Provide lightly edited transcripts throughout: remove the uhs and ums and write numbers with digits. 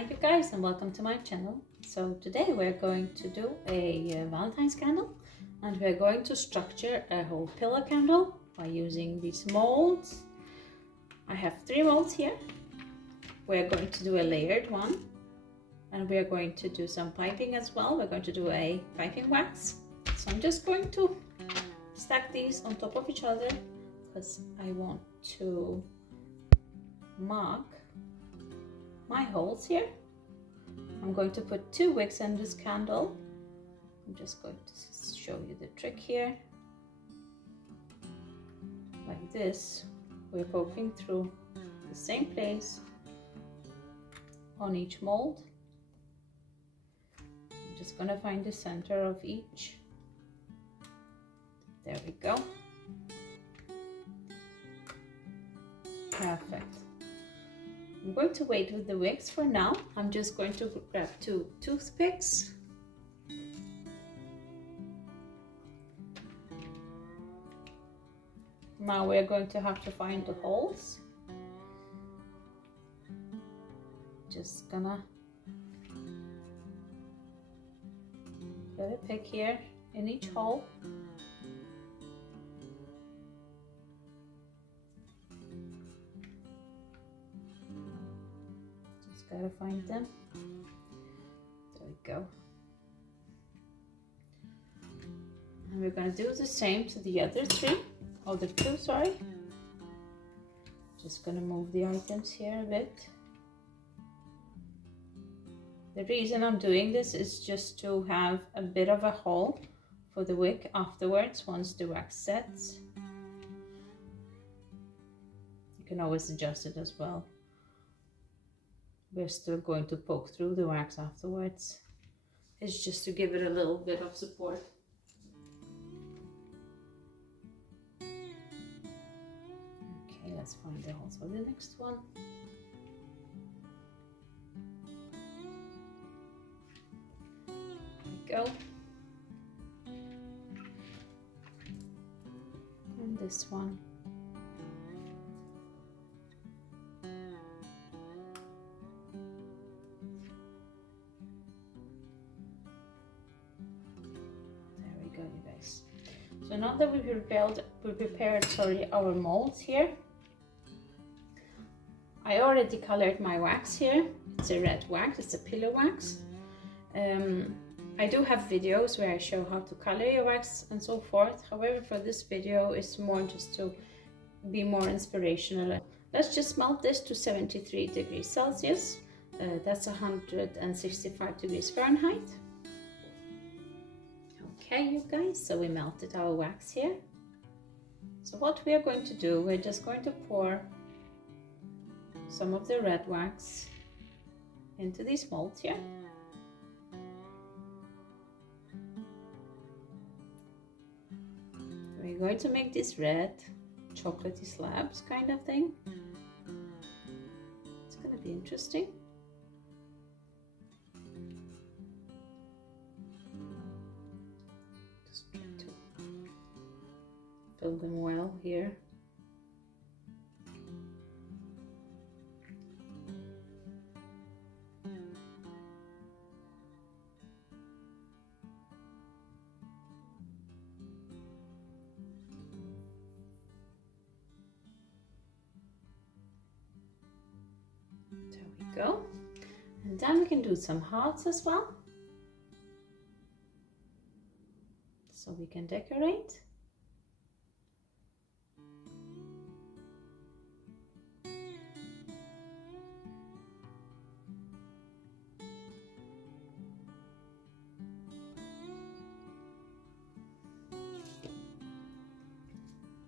Hi you guys and welcome to my channel. So today we're going to do a Valentine's candle, and we're going to structure a whole pillar candle by using these molds. I have 3 molds here. We're going to do a layered one, and we're going to do some piping as well. We're going to do a piping wax. So I'm just going to stack these on top of each other because I want to mark my holes here. I'm going to put 2 wicks in this candle. I'm just going to show you the trick here. Like this, we're poking through the same place on each mold. I'm just going to find the center of each. There we go. Perfect. I'm going to wait with the wicks for now. I'm just going to grab 2 toothpicks. Now we're going to have to find the holes. Just gonna put a pick here in each hole. Gotta find them. There we go. And we're gonna do the same to the other 2, sorry. Just gonna move the items here a bit. The reason I'm doing this is just to have a bit of a hole for the wick afterwards once the wax sets. You can always adjust it as well. We're still going to poke through the wax afterwards. It's just to give it a little bit of support. Okay, let's find the holes for the next one. There we go. And this one. You guys. So now that we prepared our molds here, I already colored my wax here. It's a red wax, it's a pillar wax. I do have videos where I show how to color your wax and so forth. However, for this video it's more just to be more inspirational. Let's just melt this to 73 degrees Celsius. That's 165 degrees Fahrenheit. Okay, you guys, so we melted our wax here. So what we are going to do, we're just going to pour some of the red wax into these molds here. We're going to make these red chocolatey slabs kind of thing. It's going to be interesting. Fill them well here. There we go. And then we can do some hearts as well, so we can decorate.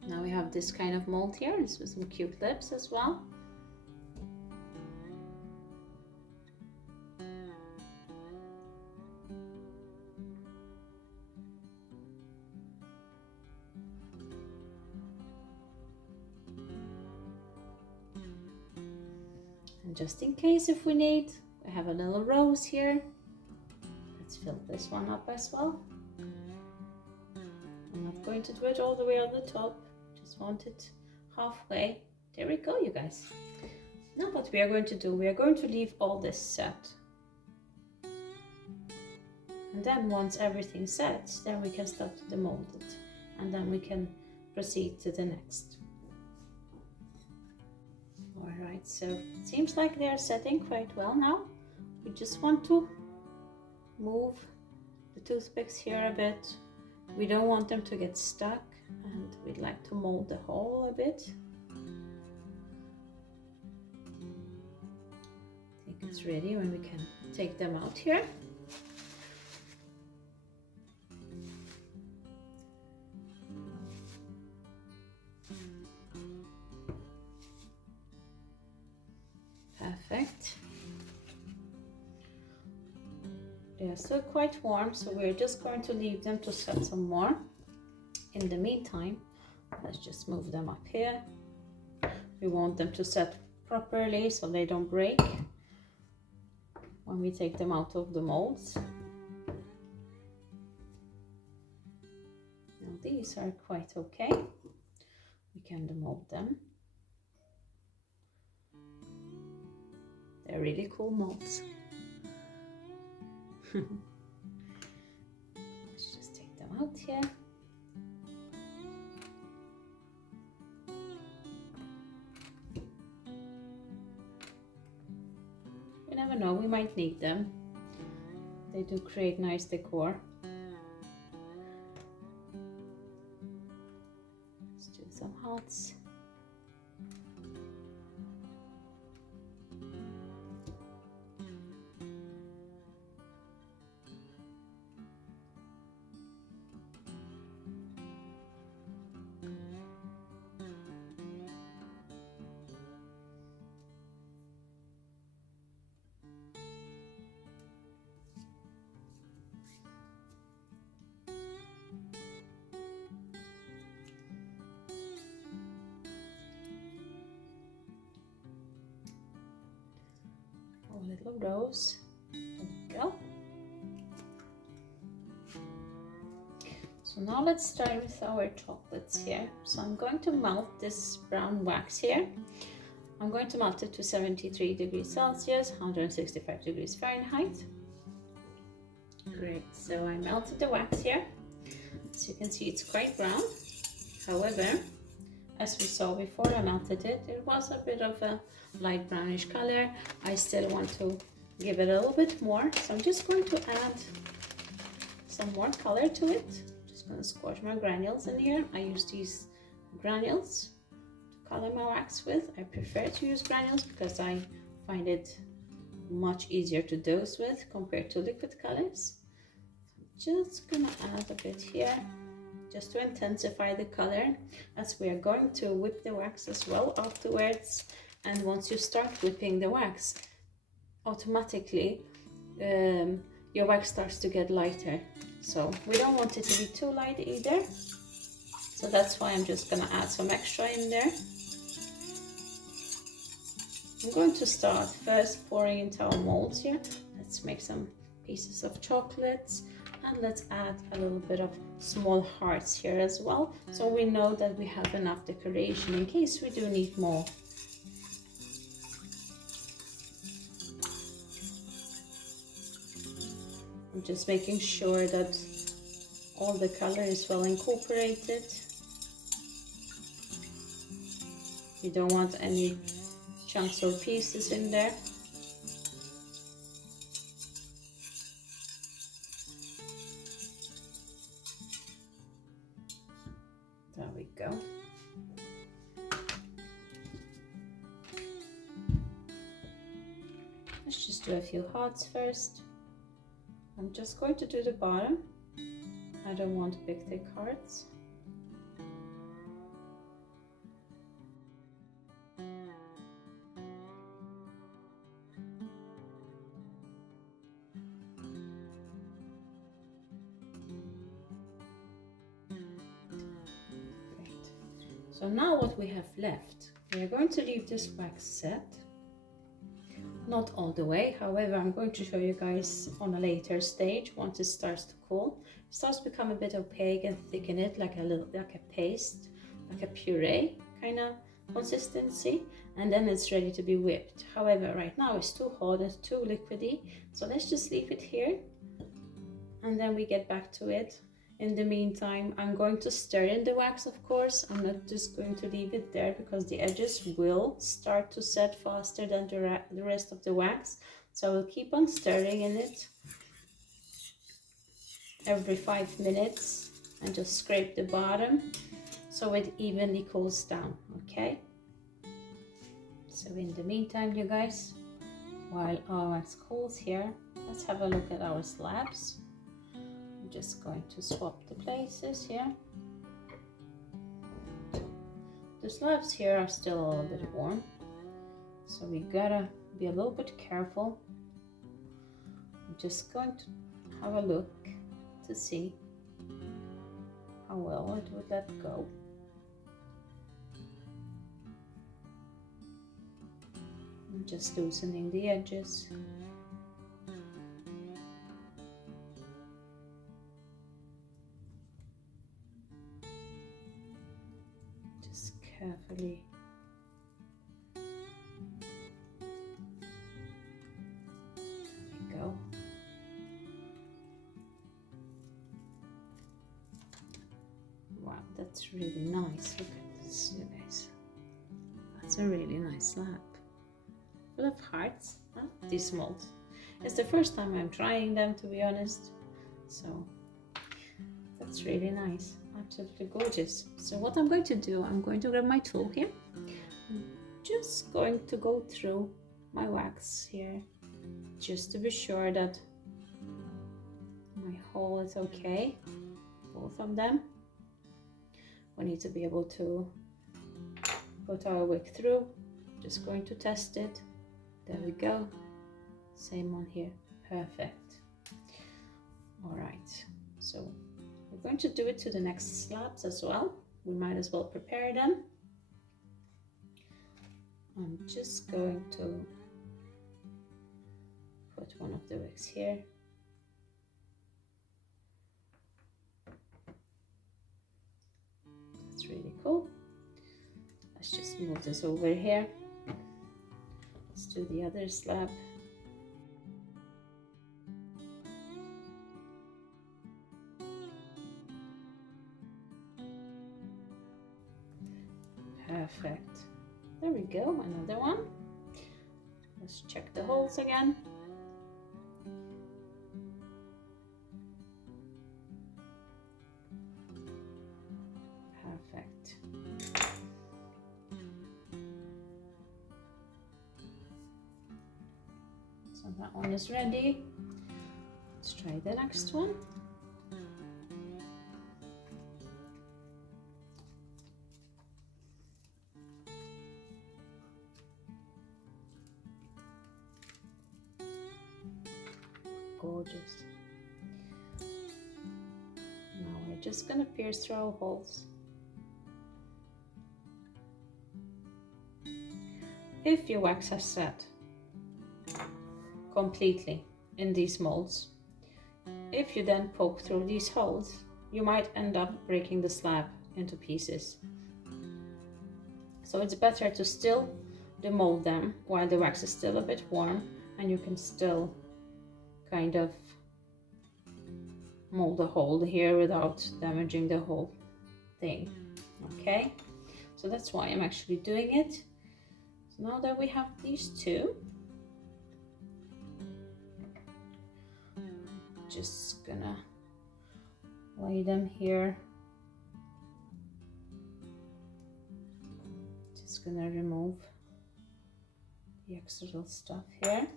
Now we have this kind of mold here, this with some cute lips as well. And just in case if we need, we have a little rose here. Let's fill this one up as well. I'm not going to do it all the way on the top. Just want it halfway. There we go, you guys. Now what we are going to do, we are going to leave all this set. And then once everything sets, then we can start to demold it. And then we can proceed to the next. Alright, so it seems like they are setting quite well now. We just want to move the toothpicks here a bit. We don't want them to get stuck, and we'd like to mold the hole a bit. I think it's ready when we can take them out here. Perfect. They are still quite warm, so we're just going to leave them to set some more. In the meantime, let's just move them up here. We want them to set properly so they don't break when we take them out of the molds. Now these are quite okay. We can demold them. They're really cool molds. Let's just take them out here. You never know, we might need them. They do create nice decor. Let's do some hearts. Little rows. There we go. So now let's start with our chocolates here. So I'm going to melt this brown wax here. I'm going to melt it to 73 degrees Celsius, 165 degrees Fahrenheit. Great, so I melted the wax here. As you can see, it's quite brown. However, as we saw before I melted it, it was a bit of a light brownish color. I still want to give it a little bit more, so I'm just going to add some more color to it. Just going to squash my granules in here. I use these granules to color my wax with. I prefer to use granules because I find it much easier to dose with compared to liquid colors. Just gonna add a bit here just to intensify the color, as we are going to whip the wax as well afterwards. And once you start whipping the wax, automatically your wax starts to get lighter. So we don't want it to be too light either. So that's why I'm just gonna add some extra in there. I'm going to start first pouring into our molds here. Let's make some pieces of chocolates, and let's add a little bit of small hearts here as well, so we know that we have enough decoration in case we do need more. I'm just making sure that all the color is well incorporated. You don't want any chunks or pieces in there. There we go. Let's just do a few hearts first. I'm just going to do the bottom. I don't want big thick hearts. So now what we have left, we are going to leave this wax set. Not all the way, however, I'm going to show you guys on a later stage once it starts to cool. It starts to become a bit opaque and thicken it like a paste, like a puree kind of consistency, and then it's ready to be whipped. However, right now it's too hot, it's too liquidy, so let's just leave it here and then we get back to it. In the meantime, I'm going to stir in the wax, of course. I'm not just going to leave it there because the edges will start to set faster than the rest of the wax. So I will keep on stirring in it every 5 minutes and just scrape the bottom so it evenly cools down, okay? So in the meantime, you guys, while our wax cools here, let's have a look at our slabs. I'm just going to swap the places here. The slabs here are still a little bit warm, so we gotta be a little bit careful. I'm just going to have a look to see how well it would let go. I'm just loosening the edges. Just carefully. There we go. Wow, that's really nice. Look at this, you guys. That's a really nice slab. Full of hearts, huh? These molds. It's the first time I'm trying them, to be honest. So that's really nice. Absolutely gorgeous. So what I'm going to do, I'm going to grab my tool here. I'm just going to go through my wax here, just to be sure that my hole is okay, both of them. We need to be able to put our wick through. Just going to test it. There we go. Same one here. Perfect. All right. So we're going to do it to the next slabs as well. We might as well prepare them. I'm just going to put one of the wicks here. That's really cool. Let's just move this over here. Let's do the other slab. Perfect. There we go, another one. Let's check the holes again. Perfect. So that one is ready. Let's try the next one. Gorgeous. Now we're just gonna pierce through our holes. If your wax has set completely in these molds, if you then poke through these holes, you might end up breaking the slab into pieces. So it's better to still demold them while the wax is still a bit warm and you can still kind of mold a hole here without damaging the whole thing. Okay, so that's why I'm actually doing it. So now that we have these two, just gonna lay them here. Just gonna remove the extra little stuff here.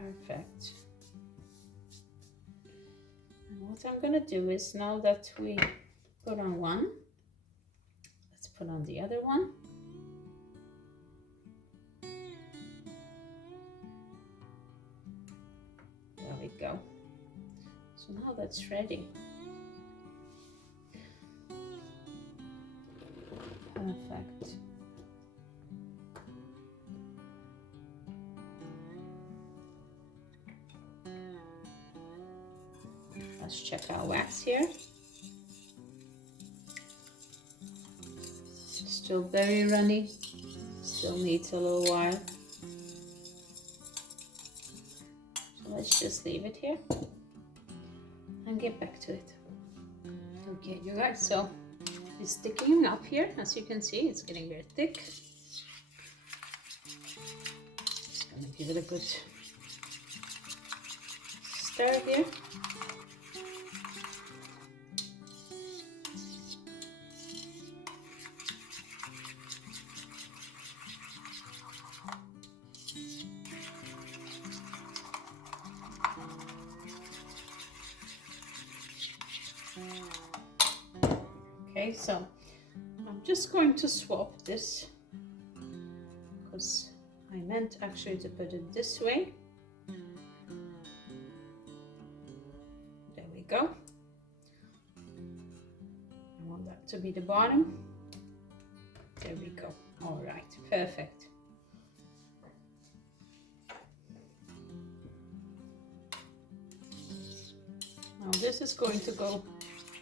Perfect. And what I'm gonna do is, now that we put on one, let's put on the other one. There we go. So now that's ready. Perfect. Let's check our wax here. Let's still very runny, still needs a little while. So let's just leave it here and get back to it. Okay, you guys, so it's sticking up here. As you can see, it's getting very thick. Just gonna give it a good stir here. Okay, so I'm just going to swap this because I meant actually to put it this way. There we go. I want that to be the bottom. There we go. All right, perfect. Now this is going to go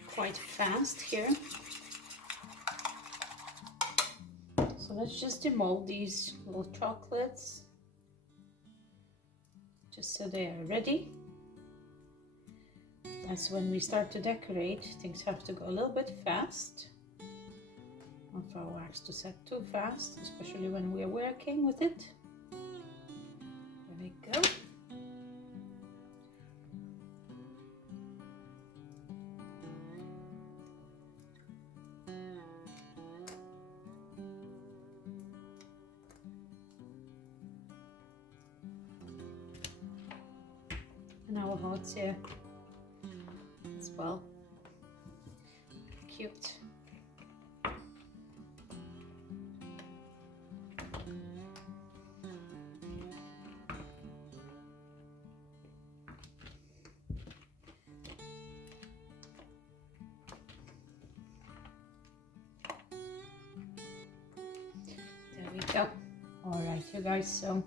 quite fast here. So let's just demold these little chocolates just so they are ready. As when we start to decorate, things have to go a little bit fast. Not for our wax to set too fast, especially when we're working with it. There we go. And our hearts here as well. Cute. There we go. All right, you guys, so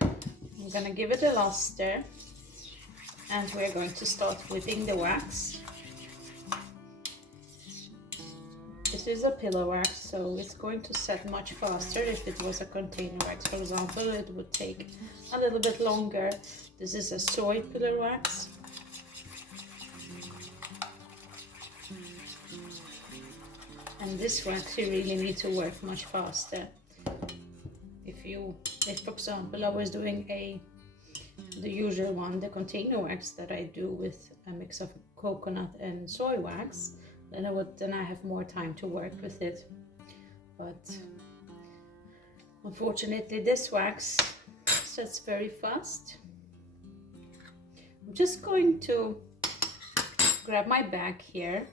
I'm gonna give it a last stir and we're going to start whipping the wax. This is a pillow wax, so it's going to set much faster. If it was a container wax, for example, it would take a little bit longer. This is a soy pillow wax. And this wax you really need to work much faster. If for example I was doing the usual one, the container wax that I do with a mix of coconut and soy wax, then I have more time to work with it. But unfortunately this wax sets very fast. I'm just going to grab my bag here.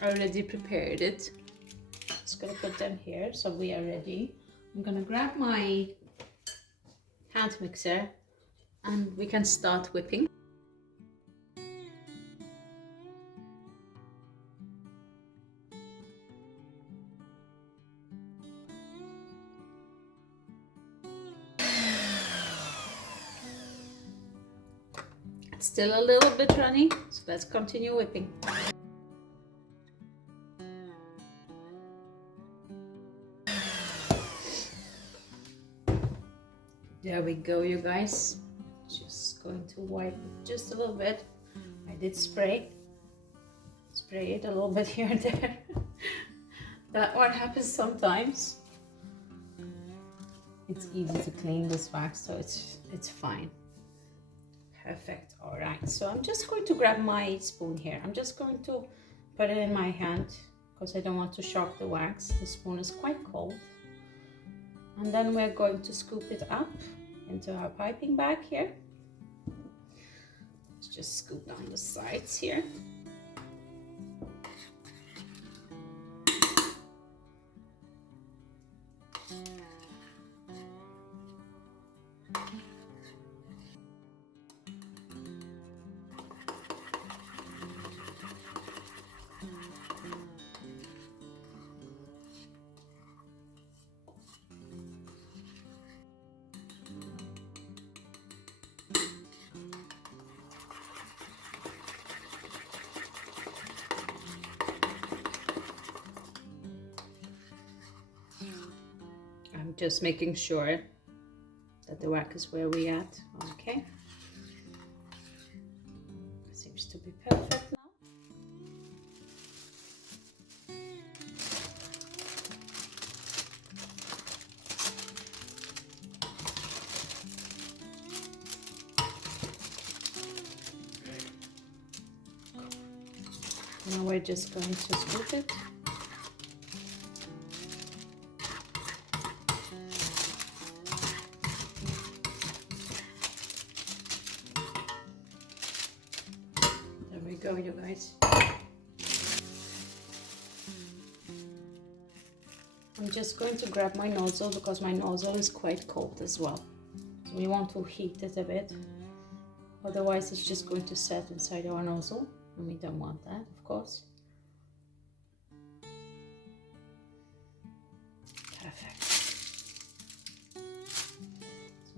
I already prepared it. Just gonna put them here so we are ready. I'm gonna grab my hand mixer and we can start whipping. It's still a little bit runny, so let's continue whipping. There we go, you guys. Just going to wipe it just a little bit. I did spray it a little bit here and there. That what happens sometimes. It's easy to clean this wax, so it's fine. Perfect. All right, so I'm just going to grab my spoon here. I'm just going to put it in my hand because I don't want to shock the wax. The spoon is quite cold. And then we're going to scoop it up into our piping bag here. Let's just scoop down the sides here. just making sure that the wax is where we at. Okay. Seems to be perfect now. Now we're just going to scoop it. There we go, you guys. I'm just going to grab my nozzle because my nozzle is quite cold as well. So we want to heat it a bit. Otherwise it's just going to set inside our nozzle. And we don't want that, of course. Perfect. So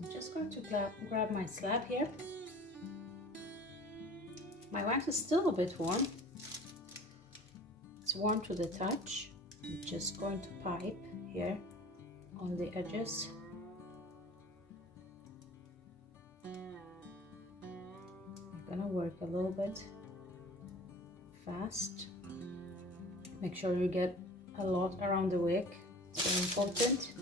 I'm just going to grab my slab here. My wax is still a bit warm. It's warm to the touch. I'm just going to pipe here on the edges. I'm gonna work a little bit fast. Make sure you get a lot around the wick. It's very important.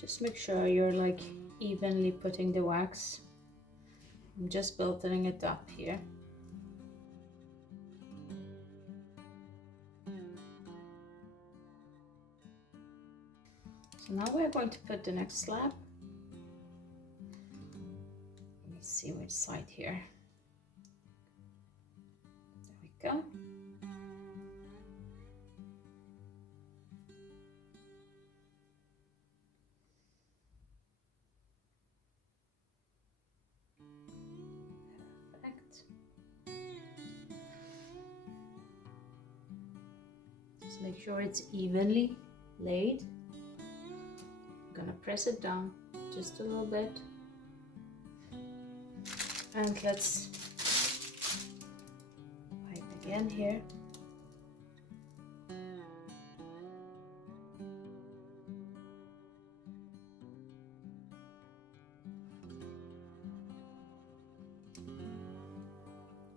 Just make sure you're like evenly putting the wax. I'm just building it up here. So now we're going to put the next slab. Let me see which side here. There we go. Perfect. Just make sure it's evenly laid. I'm gonna press it down just a little bit. And let's pipe again here.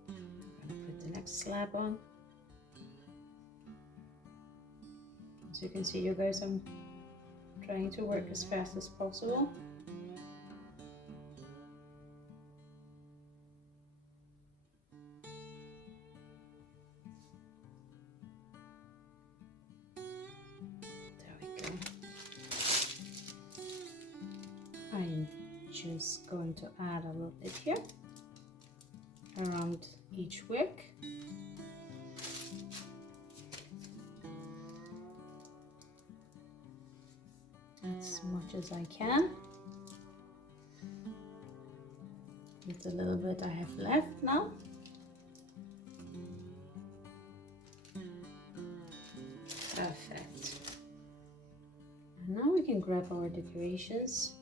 I'm gonna put the next slab on. As you can see, you guys, I'm trying to work as fast as possible. There we go. I'm just going to add a little bit here around each wick. As much as I can. With the little bit I have left now. Perfect. And now we can grab our decorations.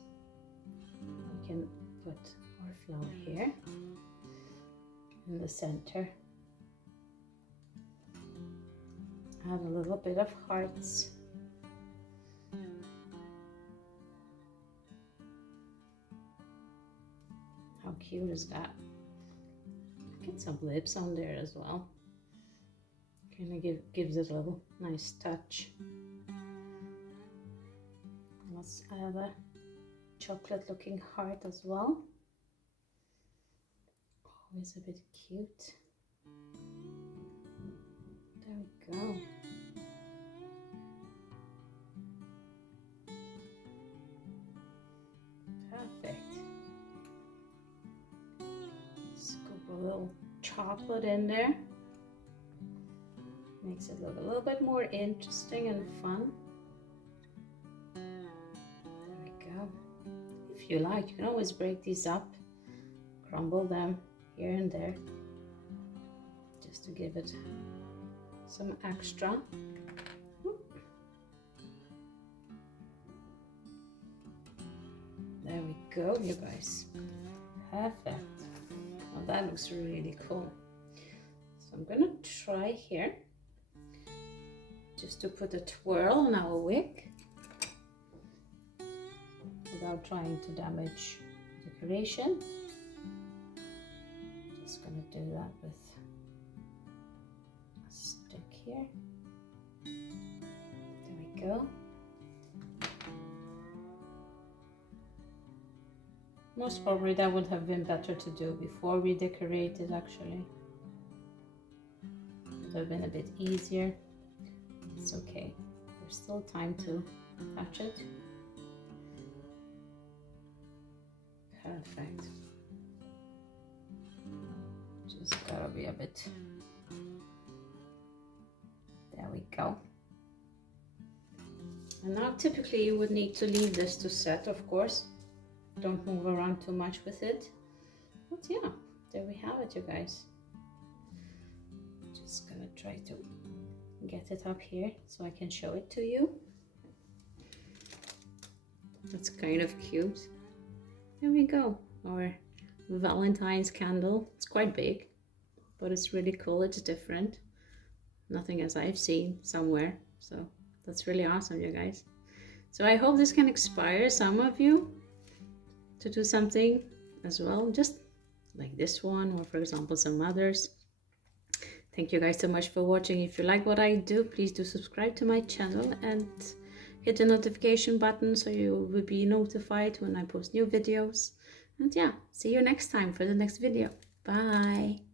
We can put our flower here in the center. Add a little bit of hearts. How cute is that? Get some lips on there as well. Kind of gives it a little nice touch. Let's add a chocolate looking heart as well. Always a bit cute. There we go. Perfect. Scoop a little chocolate in there. Makes it look a little bit more interesting and fun. There we go. If you like, you can always break these up, crumble them here and there, just to give it some extra. There we go, you guys. Perfect. Well, that looks really cool. So I'm gonna try here just to put a twirl on our wick without trying to damage decoration. Just gonna do that with a stick here. There we go. Most probably that would have been better to do before we decorated, actually. It would have been a bit easier. It's okay. There's still time to touch it. Perfect. Just gotta be a bit. There we go. And now typically you would need to leave this to set, of course. Don't move around too much with it. But yeah, there we have it, you guys. Just gonna try to get it up here so I can show it to you. That's kind of cute. There we go, our Valentine's candle. It's quite big, but it's really cool. It's different. Nothing as I've seen somewhere. So that's really awesome, you guys. So I hope this can inspire some of you to do something as well, just like this one, or for example some others. Thank you guys so much for watching. If you like what I do, please do subscribe to my channel and hit the notification button so you will be notified when I post new videos. And yeah, see you next time for the next video. Bye.